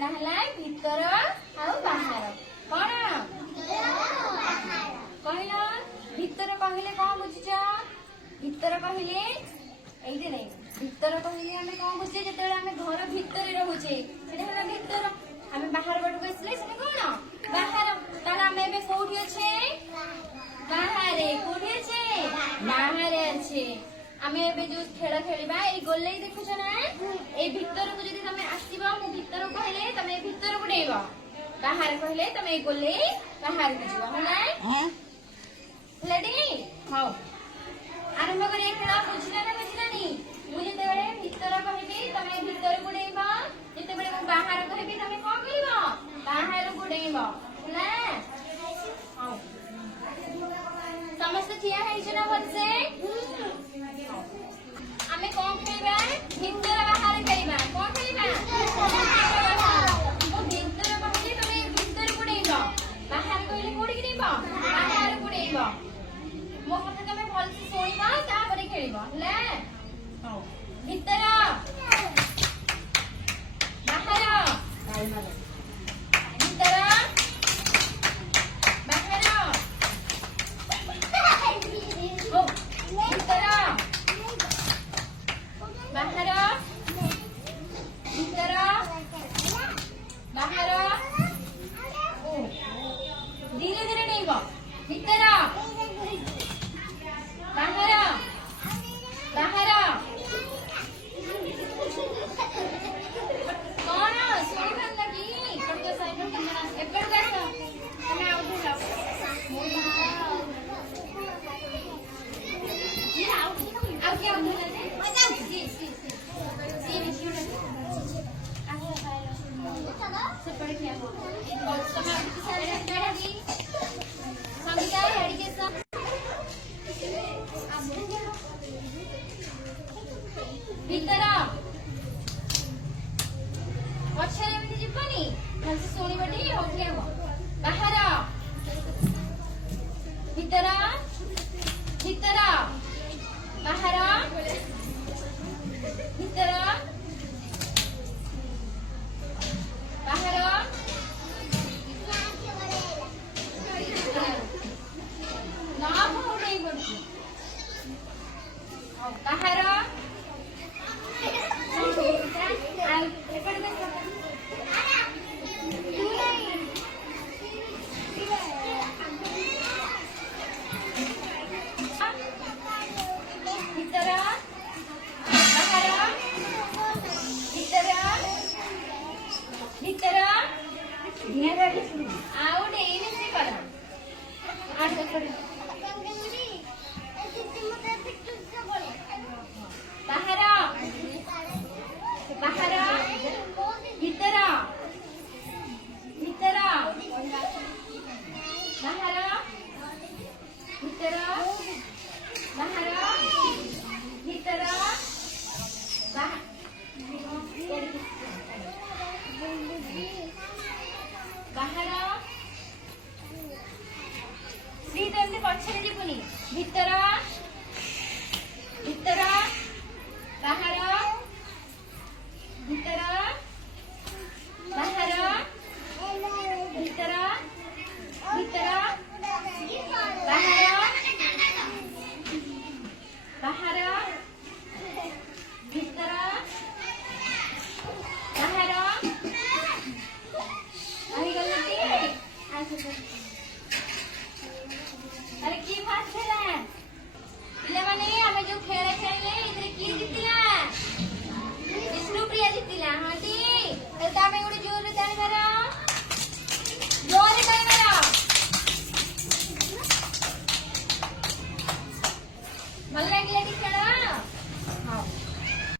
ना है भीतर आउ बाहर कौन कहल भीतर कहले कौन बुझुच भीतर कहले ये नहीं भीतर कहले आम कौन बुझे जो आम घर भितर रोचे भीतर आम बाहर पटक आसले कौन बाहर ताम कौटी अच्छे बाहर कौटी अच्छे बाहर अच्छे आम जो खेल खेलवा ये गोल देखुच ना ये भीतर को जब तुम आसब मु भीतर कहले तुम भीतर को डेब बाहर कहले तुम ये गोल बाहर को जीव हाँ आरंभ कर खेल बुझला ना बुझलानी मुझे भीतर कहबी तुम भीतर को डेब जिते बाहर कहबी तुम कौन कर बाहर को डेब हाँ समस्त ठिया है भलसे आमे कौन खेलबा भीतर बाहर खेलबा कौन खेलबा मो भीतर कहले तुम भीतर को डेब बाहर कहले कोडी डेब बाहर को डेब मो कथा तुम भलसे सुनिबा तापर खेलबा ले हां भीतर बाहर भीतर बाहर ओ भीतर बाहर भीतर बाहर धीरे धीरे डेब भीतर बाहर बाहर कौन सुनी भल लगी एपड़ आस तुम आउट भीतर पछरे एमती जीवनी भलसे शुणबटी हो बाहर भीतर भीतर बाहर भीतर बाहर ना पड़े बाहर भीतर आउट एमती कर बाहर बाहर भीतर भीतर बाहर भीतर बाहर भीतर बाहर श्री तो एमती पछरे जीवनी भीतर